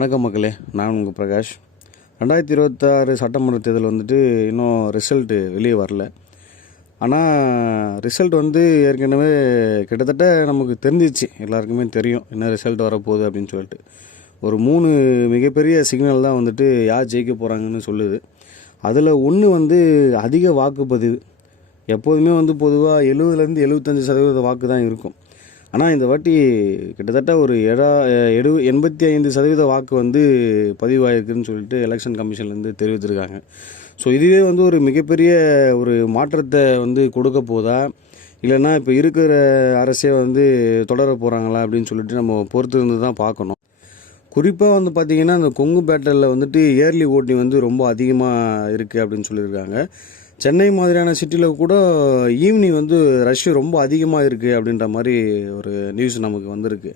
வணக்கம் மக்களே, நான் உங்கள் பிரகாஷ். 2026 சட்டமன்ற தேர்தல் இன்னும் ரிசல்ட்டு வெளியே வரல. ஆனால் ரிசல்ட் ஏற்கனவே கிட்டத்தட்ட நமக்கு தெரிஞ்சிச்சு, எல்லாருக்குமே தெரியும் என்ன ரிசல்ட் வரப்போகுது அப்படின்னு சொல்லிட்டு. ஒரு 3 மிகப்பெரிய சிக்னல் தான் யார் ஜெயிக்க போகிறாங்கன்னு சொல்லுது. அதில் ஒன்று அதிக வாக்குப்பதிவு. எப்போதுமே பொதுவாக 70-75% 75% வாக்கு தான் இருக்கும். ஆனால் இந்த வாட்டி கிட்டத்தட்ட ஒரு 85% வாக்கு பதிவாயிருக்குன்னு சொல்லிட்டு எலெக்ஷன் கமிஷன்லேருந்து தெரிவித்திருக்காங்க. ஸோ இதுவே ஒரு மிகப்பெரிய ஒரு மாற்றத்தை கொடுக்க போதா, இல்லைன்னா இப்போ இருக்கிற அரசே தொடர போகிறாங்களா அப்படின்னு சொல்லிட்டு நம்ம பொறுத்து இருந்து தான் பார்க்கணும். குறிப்பாக பார்த்திங்கன்னா இந்த கொங்கு பேட்டலில் இயர்லி ஓட்டிங் ரொம்ப அதிகமாக இருக்குது அப்படின்னு சொல்லியிருக்காங்க. சென்னை மாதிரியான சிட்டியில் கூட ஈவினிங் ரஷ்ஷு ரொம்ப அதிகமாக இருக்குது அப்படின்ற மாதிரி ஒரு நியூஸ் நமக்கு வந்திருக்கு.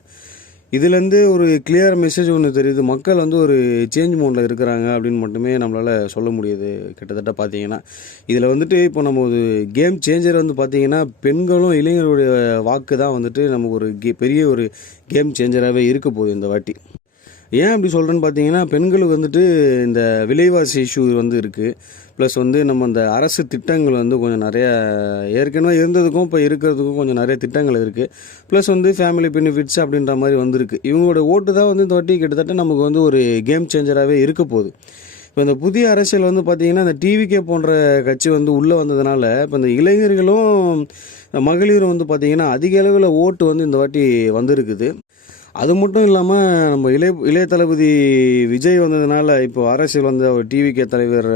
இதுலேருந்து ஒரு கிளியர் மெசேஜ் ஒன்று தெரியுது, மக்கள் ஒரு சேஞ்ச் மோடில் இருக்கிறாங்க அப்படின்னு மட்டுமே நம்மளால் சொல்ல முடியுது. கிட்டத்தட்ட பார்த்தீங்கன்னா இதில் இப்போ நம்ம ஒரு கேம் சேஞ்சர் பார்த்தீங்கன்னா பெண்களும் இளைஞர்களுடைய வாக்கு தான் நமக்கு ஒரு பெரிய ஒரு கேம் சேஞ்சராகவே இருக்க போகுது இந்த வாட்டி. ஏன் அப்படி சொல்கிறேன்னு பார்த்தீங்கன்னா, பெண்களுக்கு இந்த விலைவாசி இஷ்யூ இருக்குது. ப்ளஸ் நம்ம அந்த அரசு திட்டங்கள் கொஞ்சம் நிறையா ஏற்கனவே இருந்ததுக்கும் இப்போ இருக்கிறதுக்கும் கொஞ்சம் நிறைய திட்டங்கள் இருக்குது. ப்ளஸ் ஃபேமிலி பெனிஃபிட்ஸ் அப்படின்ற மாதிரி வந்திருக்கு. இவங்களோட ஓட்டு தான் இந்த வாட்டி கிட்டத்தட்ட நமக்கு ஒரு கேம் சேஞ்சராகவே இருக்க போகுது. இப்போ இந்த புதிய அரசியல் பார்த்தீங்கன்னா இந்த டிவிகே போன்ற கட்சி உள்ளே வந்ததுனால இப்போ இந்த இளைஞர்களும் மகளிரும் பார்த்தீங்கன்னா அதிக அளவில் ஓட்டு இந்த வாட்டி வந்திருக்குது. அது மட்டும் இல்லாமல் நம்ம இளைய தளபதி விஜய் வந்ததுனால, இப்போ அரசியல் அவர் டிவிகே தலைவர்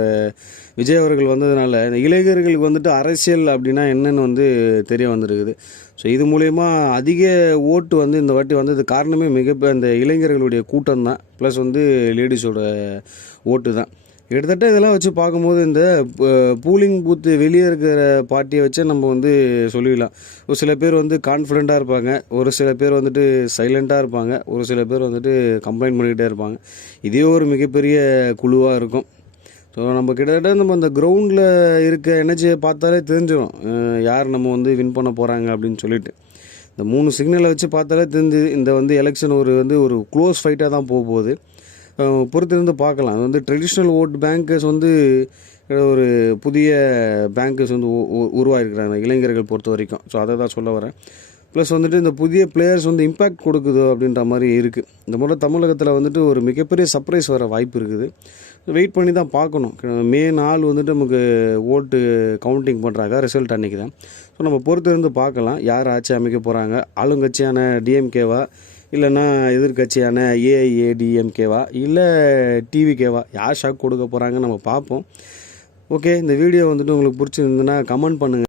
விஜய் அவர்கள் வந்ததுனால இந்த இளைஞர்களுக்கு அரசியல் அப்படின்னா என்னன்னு தெரிய வந்திருக்குது. ஸோ இது மூலயமா அதிக ஓட்டு இந்த வாட்டி வந்தது காரணமே அந்த இளைஞர்களுடைய கூட்டம் தான். ப்ளஸ் லேடிஸோட ஓட்டு தான். கிட்டத்தட்ட இதெல்லாம் வச்சு பார்க்கும்போது இந்த பூலிங் பூத்து வெளியே இருக்கிற பார்ட்டியை வச்சே நம்ம சொல்லிடலாம். ஒரு சில பேர் கான்ஃபிடெண்ட்டாக இருப்பாங்க, ஒரு சில பேர் சைலண்ட்டாக இருப்பாங்க, ஒரு சில பேர் கம்ப்ளைண்ட் பண்ணிக்கிட்டே இருப்பாங்க. இதே ஒரு மிகப்பெரிய குழுவாக இருக்கும். ஸோ நம்ம கிட்டத்தட்ட நம்ம அந்த கிரவுண்டில் இருக்க எனர்ஜியை பார்த்தாலே தெரிஞ்சிடும் யார் நம்ம வின் பண்ண போகிறாங்க அப்படின்னு சொல்லிட்டு. இந்த 3 சிக்னலை வச்சு பார்த்தாலே தெரிஞ்சு இந்த எலெக்ஷன் ஒரு க்ளோஸ் ஃபைட்டாக தான் போகுது. பொறுத்திருந்து பார்க்கலாம். அது ட்ரெடிஷ்னல் ஓட் பேங்கர்ஸ் ஒரு புதிய பேங்கர்ஸ் உருவாகிருக்கிறாங்க இளைஞர்கள் பொறுத்த வரைக்கும். ஸோ அதை தான் சொல்ல வரேன். ப்ளஸ் இந்த புதிய பிளேயர்ஸ் இம்பேக்ட் கொடுக்குதோ அப்படின்ற மாதிரி இருக்குது. இந்த முறை தமிழகத்தில் ஒரு மிகப்பெரிய சர்ப்ரைஸ் வர வாய்ப்பு இருக்குது. வெயிட் பண்ணி தான் பார்க்கணும். மே 4 நமக்கு ஓட்டு கவுண்டிங் பண்ணுறாங்க, ரிசல்ட் அன்றைக்கி தான். ஸோ நம்ம பொறுத்திருந்து பார்க்கலாம் யார் ஆட்சி அமைக்க போகிறாங்க. ஆளுங்கட்சியான டிஎம்கேவா, இல்லைன்னா எதிர்கட்சியான ஏஐஏடிஎம்கேவா, இல்லை டிவிகேவா, யார் ஷாக் கொடுக்க போகிறாங்கன்னு நம்ம பார்ப்போம். ஓகே, இந்த வீடியோ உங்களுக்கு பிடிச்சிருந்துன்னா கமெண்ட் பண்ணுங்கள்.